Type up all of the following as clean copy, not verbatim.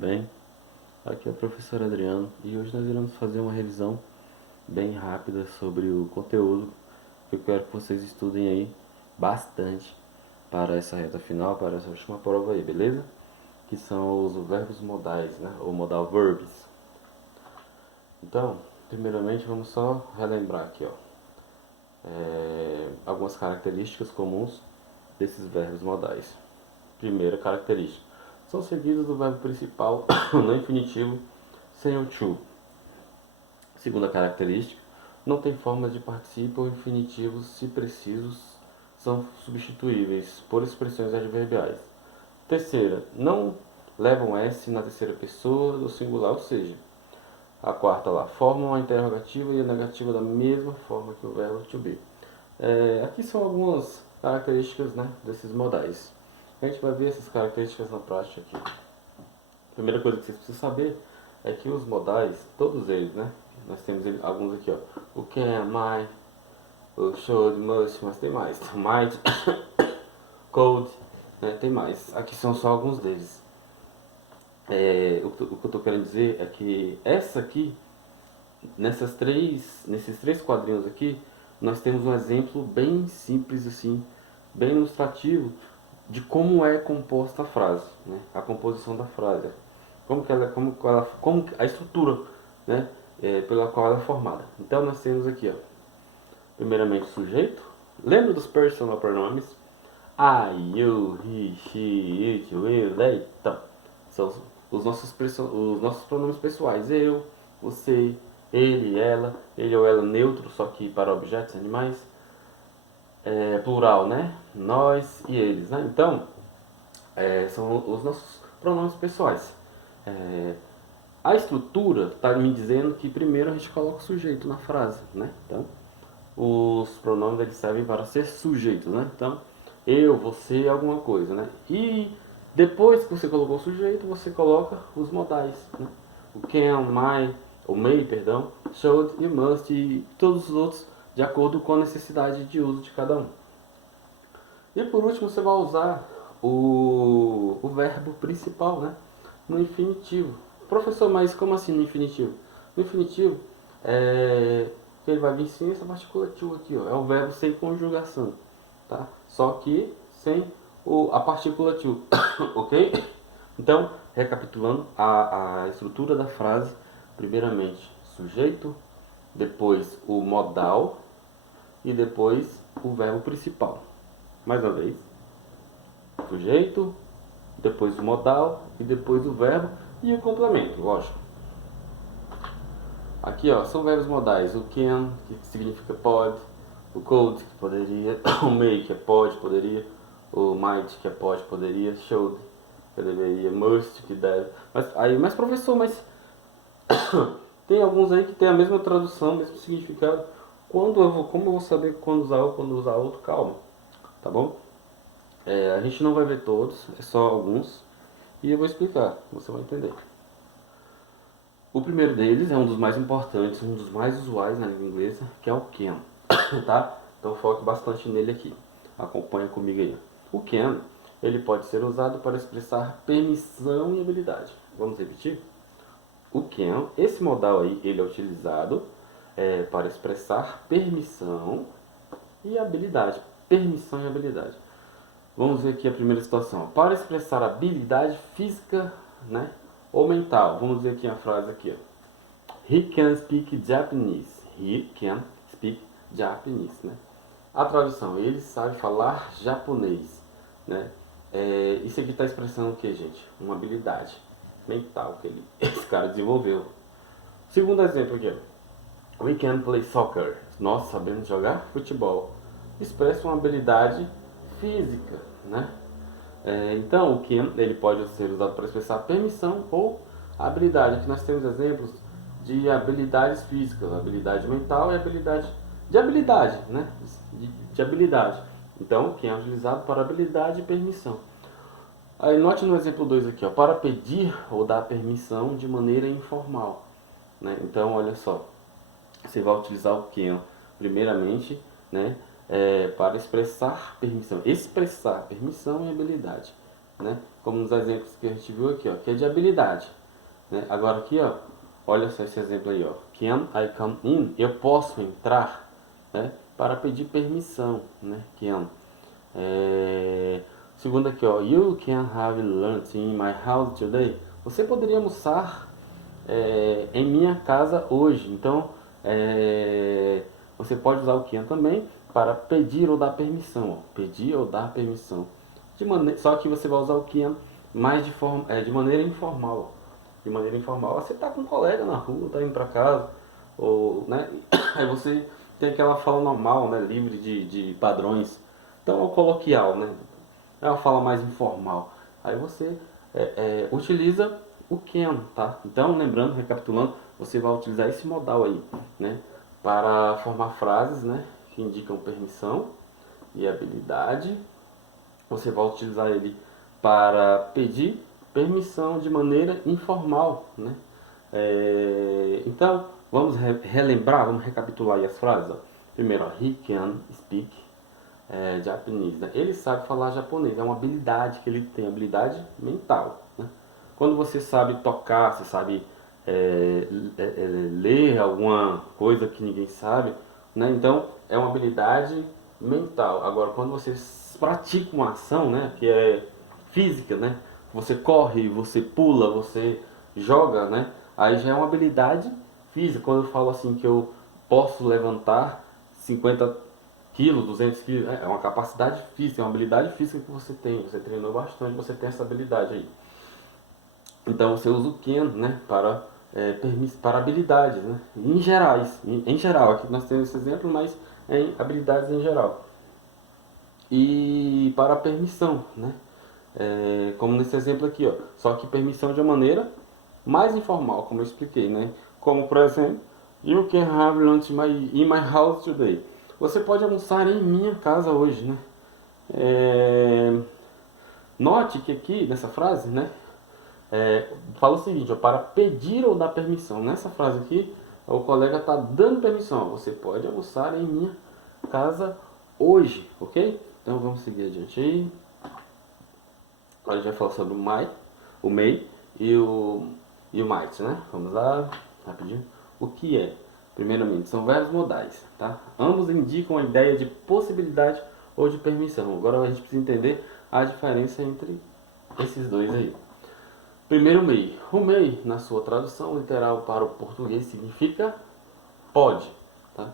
bem? Aqui é o professor Adriano e hoje nós iremos fazer uma revisão bem rápida sobre o conteúdo que eu quero que vocês estudem aí bastante para essa reta final, para essa última prova aí, beleza? Que são os verbos modais, né? Ou modal verbs. Então, primeiramente vamos só relembrar aqui, ó, algumas características comuns desses verbos modais. Primeira característica: são seguidos do verbo principal no infinitivo sem o to. Segunda característica: não tem formas de participo ou infinitivos, se precisos, são substituíveis por expressões adverbiais. Terceira: não levam S na terceira pessoa do singular, ou seja, a quarta lá, formam a interrogativa e a negativa da mesma forma que o verbo to be. Aqui são algumas características, né, desses modais. A gente vai ver essas características na prática aqui. A primeira coisa que vocês precisam saber é que os modais, todos eles, né, nós temos alguns aqui, ó, o can, might, o should, must, mas tem mais, might, could, né, tem mais. Aqui são só alguns deles. O que eu estou querendo dizer é que essa aqui, nesses três quadrinhos aqui, nós temos um exemplo bem simples assim, bem ilustrativo de como é composta a frase, né? A composição da frase, como a estrutura, né? Pela qual ela é formada. Então nós temos aqui, ó, primeiramente o sujeito. Lembra dos personal pronomes? I, you, he, she, it, we, they. Então, são os nossos pronomes pessoais. Eu, você, ele ou ela neutro, só que para objetos, animais. Plural, né? Nós e eles, né? Então, são os nossos pronomes pessoais. A estrutura está me dizendo que primeiro a gente coloca o sujeito na frase, né? Então, os pronomes eles servem para ser sujeitos, né? Então, eu, você, alguma coisa, né? E depois que você colocou o sujeito, você coloca os modais, né? O can, my, ou may, perdão, should e must e todos os outros de acordo com a necessidade de uso de cada um. E por último, você vai usar o verbo principal, né? No infinitivo. Professor, mas como assim no infinitivo? No infinitivo, ele vai vir sem essa partícula to aqui, ó. É o verbo sem conjugação, tá? Só que sem a partícula to, ok? Então, recapitulando a estrutura da frase, primeiramente sujeito, depois o modal e depois o verbo principal. Mais uma vez, sujeito, depois o modal e depois o verbo e o complemento, lógico. Aqui, ó, são verbos modais. O can, que significa pode, o could, que poderia, o may, que é pode, poderia, o might, que é pode, poderia, should, que deveria, must, que deve. Mas professor, mas tem alguns aí que tem a mesma tradução, mesmo significado. Como eu vou saber quando usar um, quando usar outro? Calma, tá bom? A gente não vai ver todos, é só alguns. E eu vou explicar, você vai entender. O primeiro deles é um dos mais importantes, um dos mais usuais na língua inglesa, que é o can, tá? Então foque bastante nele aqui. Acompanha comigo aí. O can, ele pode ser usado para expressar permissão e habilidade. Vamos repetir? O can, esse modal aí, ele é utilizado para expressar permissão e habilidade. Permissão e habilidade. Vamos ver aqui a primeira situação. Para expressar habilidade física, né, ou mental. Vamos ver aqui a frase aqui, ó. He can speak Japanese. He can speak Japanese, né? A tradução, ele sabe falar japonês, né? Isso aqui está expressando o que, gente? Uma habilidade mental que esse cara desenvolveu. Segundo exemplo aqui, ó. We can play soccer. Nós sabemos jogar futebol. Expressa uma habilidade física, né? Então, o can ele pode ser usado para expressar permissão ou habilidade. Aqui nós temos exemplos de habilidades físicas, habilidade mental e habilidade de habilidade, né? De habilidade. Então, o can é utilizado para habilidade e permissão. Aí, note no exemplo 2 aqui, ó, para pedir ou dar permissão de maneira informal, né? Então, olha só, você vai utilizar o can primeiramente, né? Para expressar permissão e habilidade. né? Como nos exemplos que a gente viu aqui, ó, que é de habilidade, né? Agora aqui, ó, olha só esse exemplo aí, ó. Can I come in? Eu posso entrar, né? Para pedir permissão, né? Can. Segundo aqui, ó. You can have lunch in my house today. Você poderia almoçar em minha casa hoje. Então, você pode usar o can também para pedir ou dar permissão. Ó. Pedir ou dar permissão. Só que você vai usar o can mais de maneira informal. De maneira informal, você está com um colega na rua, está indo para casa, ou, né? Aí você tem aquela fala normal, né? Livre de padrões. Então é o coloquial, né? É uma fala mais informal. Aí você utiliza o can, tá? Então, lembrando, recapitulando, você vai utilizar esse modal aí, né? Para formar frases, né? Que indicam permissão e habilidade. Você vai utilizar ele para pedir permissão de maneira informal, né? Então, vamos relembrar, vamos recapitular aí as frases. Ó. Primeiro, ó, he can speak Japanese. Né? Ele sabe falar japonês, é uma habilidade que ele tem, habilidade mental. Né? Quando você sabe tocar, você sabe ler alguma coisa que ninguém sabe, né? Então é uma habilidade mental. Agora, quando você pratica uma ação, né, que é física, né? Você corre, você pula, você joga, né? Aí já é uma habilidade física. Quando eu falo assim que eu posso levantar 50 quilos, 200 quilos, é uma capacidade física, é uma habilidade física que você tem. Você treinou bastante, você tem essa habilidade aí. Então você usa o can, né, para habilidades, né, em geral, aqui nós temos esse exemplo, mas em habilidades em geral. E para permissão, né, como nesse exemplo aqui, ó, só que permissão de uma maneira mais informal, como eu expliquei, né, como por exemplo, you can have lunch in my house today. Você pode almoçar em minha casa hoje, né. Note que aqui nessa frase, né, fala o seguinte, ó, para pedir ou dar permissão. Nessa frase aqui, o colega está dando permissão. Ó, você pode almoçar em minha casa hoje, ok? Então vamos seguir adiante aí. Agora a gente vai falar sobre o may e o might, né? Vamos lá, rapidinho. O que é? Primeiramente, são verbos modais, tá? Ambos indicam a ideia de possibilidade ou de permissão. Agora a gente precisa entender a diferença entre esses dois aí. Primeiro may. O may, na sua tradução literal para o português, significa pode, tá?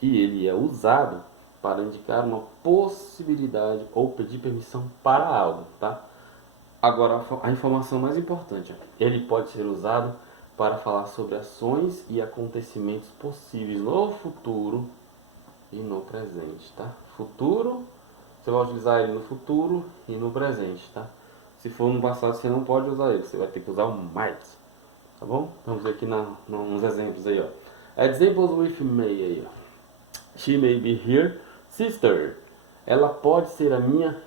E ele é usado para indicar uma possibilidade ou pedir permissão para algo, tá? Agora, a informação mais importante, ele pode ser usado para falar sobre ações e acontecimentos possíveis no futuro e no presente, tá? Futuro, você vai utilizar ele no futuro e no presente, tá? Se for no passado, você não pode usar ele, você vai ter que usar o might, tá bom? Vamos ver aqui nos exemplos aí, ó. Examples with may aí, ó. She may be her sister. Ela pode ser a minha,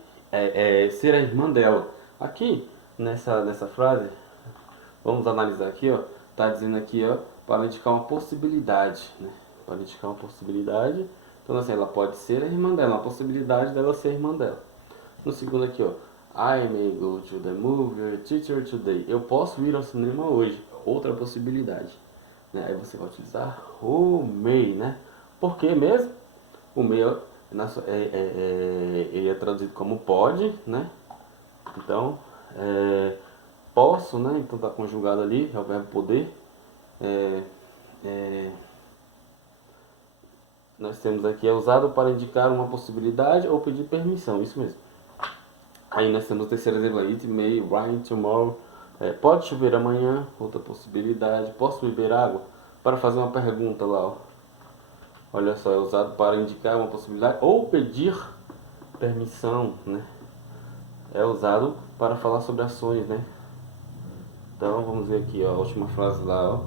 ser a irmã dela. Aqui, nessa frase, vamos analisar aqui, ó. Tá dizendo aqui, ó, para indicar uma possibilidade, né? Para indicar uma possibilidade. Então, assim, ela pode ser a irmã dela, uma possibilidade dela ser a irmã dela. No segundo aqui, ó. I may go to the movie theater today. Eu posso ir ao cinema hoje. Outra possibilidade. Né? Aí você vai utilizar o may, né? Por que mesmo? O may ele é traduzido como pode, né? Então, posso, né? Então tá conjugado ali, é o verbo poder. Nós temos aqui, é usado para indicar uma possibilidade ou pedir permissão, isso mesmo. Aí nós temos o terceiro exemplo aí, it may rain tomorrow. Pode chover amanhã, outra possibilidade. Posso beber água? Para fazer uma pergunta lá, ó. Olha só, é usado para indicar uma possibilidade ou pedir permissão, né? É usado para falar sobre ações, né? Então vamos ver aqui, ó, a última frase lá, ó.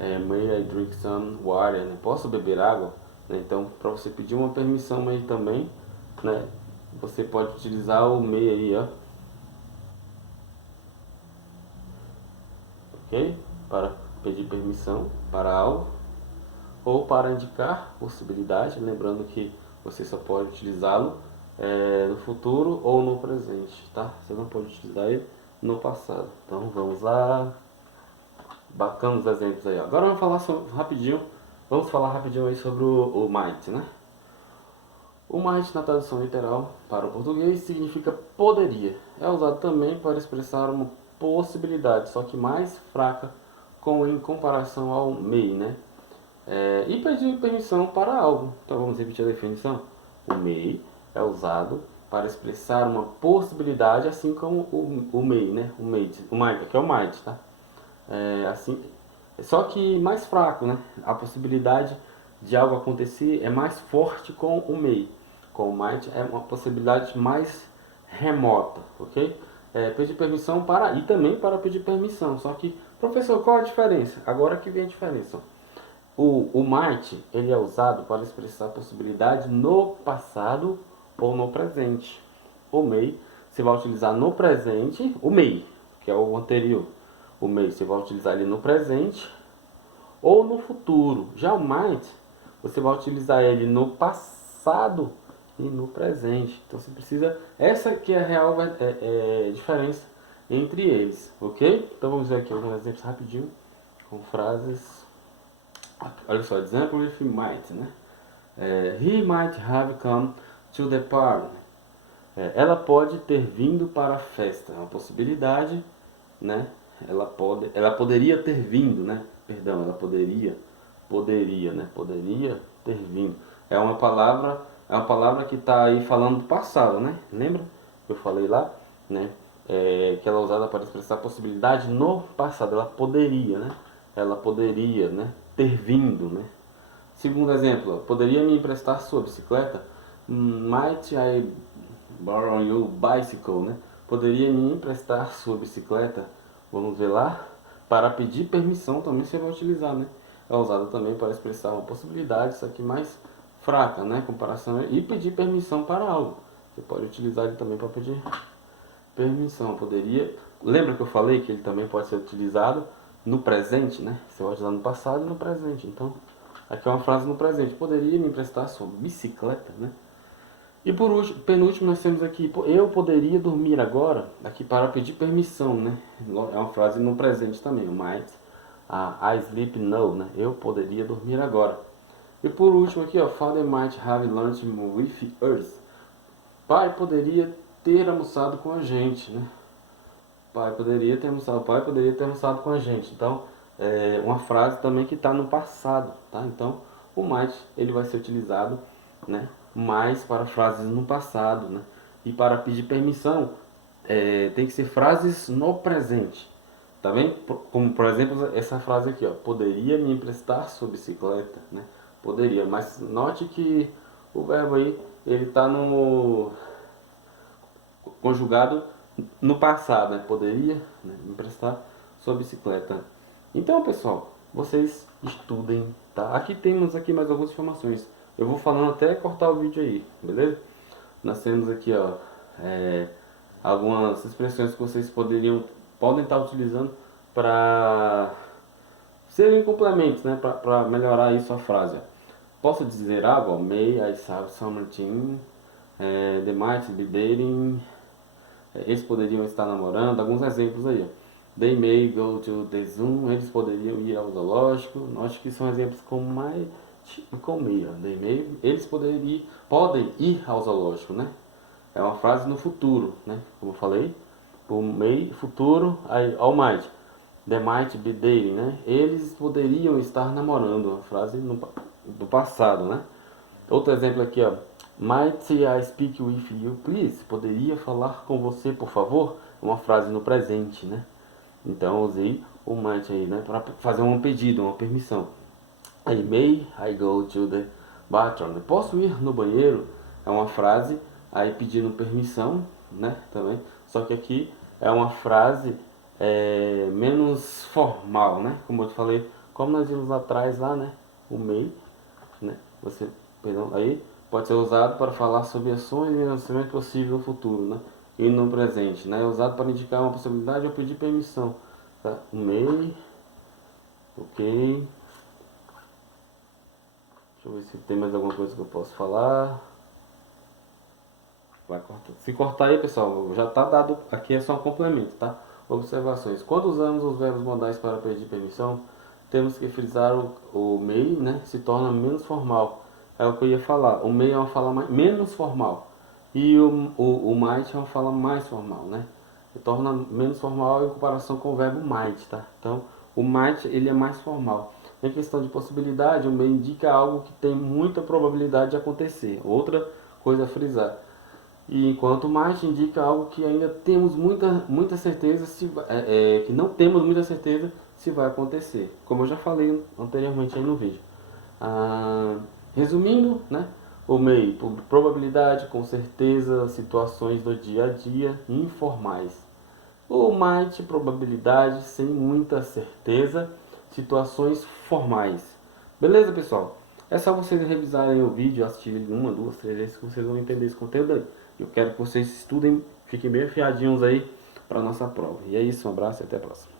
May I drink some water? Né? Posso beber água? Né? Então, para você pedir uma permissão aí também, né? Você pode utilizar o may aí, ó. Ok? Para pedir permissão para algo ou para indicar possibilidade, lembrando que você só pode utilizá-lo no futuro ou no presente, tá? Você não pode utilizar ele no passado. Então vamos lá. Bacana os exemplos aí. Agora vamos falar rapidinho. Vamos falar rapidinho aí sobre o might, né? O might na tradução literal para o português significa poderia. É usado também para expressar uma possibilidade, só que mais fraca em comparação ao may, né? E pedir permissão para algo. Então vamos repetir a definição. O may é usado para expressar uma possibilidade, assim como o may, né? O might, que é o might, tá? Assim, só que mais fraco, né? A possibilidade de algo acontecer é mais forte com o may. Com o might é uma possibilidade mais remota, ok? Pedir permissão para e também para pedir permissão. Só que, professor, qual a diferença? Agora que vem a diferença. O might ele é usado para expressar possibilidade no passado ou no presente. O may você vai utilizar no presente, o may, que é o anterior. O may você vai utilizar ele no presente ou no futuro. Já o might você vai utilizar ele no passado e no presente. Então você precisa, essa que é a real diferença entre eles, ok? Então vamos ver aqui alguns exemplos rapidinho com frases. Olha só, example with might, né? He might have come to the party. Ela pode ter vindo para a festa. É uma possibilidade, né? Ela poderia ter vindo, né? Perdão, ela poderia, né? Poderia ter vindo. É uma palavra que está aí falando do passado, né? Lembra que eu falei lá, né? Que ela é usada para expressar possibilidade no passado. Ela poderia, né? Ela poderia, né? Ter vindo, né? Segundo exemplo, poderia me emprestar sua bicicleta? Might I borrow your bicycle, né? Poderia me emprestar sua bicicleta? Vamos ver lá. Para pedir permissão também você vai utilizar, né? É usado também para expressar uma possibilidade, só que mais fraca, né? Comparação e pedir permissão para algo. Você pode utilizar ele também para pedir permissão. Poderia. Lembra que eu falei que ele também pode ser utilizado no presente, né? Você pode usar no passado e no presente. Então, aqui é uma frase no presente. Poderia me emprestar sua bicicleta, né? E por último, penúltimo, nós temos aqui, eu poderia dormir agora, aqui para pedir permissão, né? É uma frase no presente também, o might. I sleep now, né? Eu poderia dormir agora. E por último aqui, ó, Father might have lunch with us. Pai poderia ter almoçado com a gente, né? O pai poderia ter almoçado com a gente. Então, é uma frase também que está no passado, tá? Então, o might ele vai ser utilizado, né? Mais para frases no passado, né? E para pedir permissão, tem que ser frases no presente, tá bem? Como por exemplo essa frase aqui, ó, poderia me emprestar sua bicicleta, né? Poderia, mas note que o verbo aí ele está no conjugado no passado, né? Poderia, né, emprestar sua bicicleta. Então, pessoal, vocês estudem, tá? Aqui temos aqui mais algumas informações. Eu vou falando até cortar o vídeo aí, beleza? Nós temos aqui, ó, algumas expressões que vocês podem estar utilizando para serem complementos, né? Para melhorar aí sua frase. Posso dizer algo? May I have something? They might be dating. Eles poderiam estar namorando, alguns exemplos aí, ó. They may go to the zoo, eles poderiam ir ao zoológico. Acho que são exemplos com might e com may, ó. Eles podem ir ao zoológico, né? É uma frase no futuro, né? Como eu falei, o may, futuro, aí, all might. They might be dating, né? Eles poderiam estar namorando, uma frase do passado, né? Outro exemplo aqui, ó. Might I speak with you, please? Poderia falar com você, por favor? Uma frase no presente, né? Então eu usei o might aí, né? Para fazer um pedido, uma permissão. Aí, may I go to the bathroom? Posso ir no banheiro? É uma frase aí pedindo permissão, né? Também. Só que aqui é uma frase menos formal, né? Como eu te falei, como nós vimos lá atrás, lá, né? O may, né? Perdão, aí pode ser usado para falar sobre ações e lançamento possível no futuro, né? E no presente, né? É usado para indicar uma possibilidade ou pedir permissão, tá? May, ok. Deixa eu ver se tem mais alguma coisa que eu posso falar. Vai cortar. Se cortar aí, pessoal, já está dado, aqui é só um complemento, tá? Observações. Quando usamos os verbos modais para pedir permissão, temos que frisar o may, né? Se torna menos formal. É o que eu ia falar. O may é uma fala menos formal. E o might é uma fala mais formal, né? Se torna menos formal em comparação com o verbo might, tá? Então, o might, ele é mais formal. Em questão de possibilidade, o may indica algo que tem muita probabilidade de acontecer. Outra coisa a frisar. E enquanto o might indica algo que ainda temos muita certeza, que não temos muita certeza se vai acontecer. Como eu já falei anteriormente aí no vídeo. Resumindo, né? O MEI, probabilidade, com certeza, situações do dia a dia, informais. O might, probabilidade, sem muita certeza, situações formais. Beleza, pessoal? É só vocês revisarem o vídeo, assistirem uma, duas, três vezes que vocês vão entender esse conteúdo aí. Eu quero que vocês estudem, fiquem bem afiadinhos aí para nossa prova. E é isso, um abraço e até a próxima.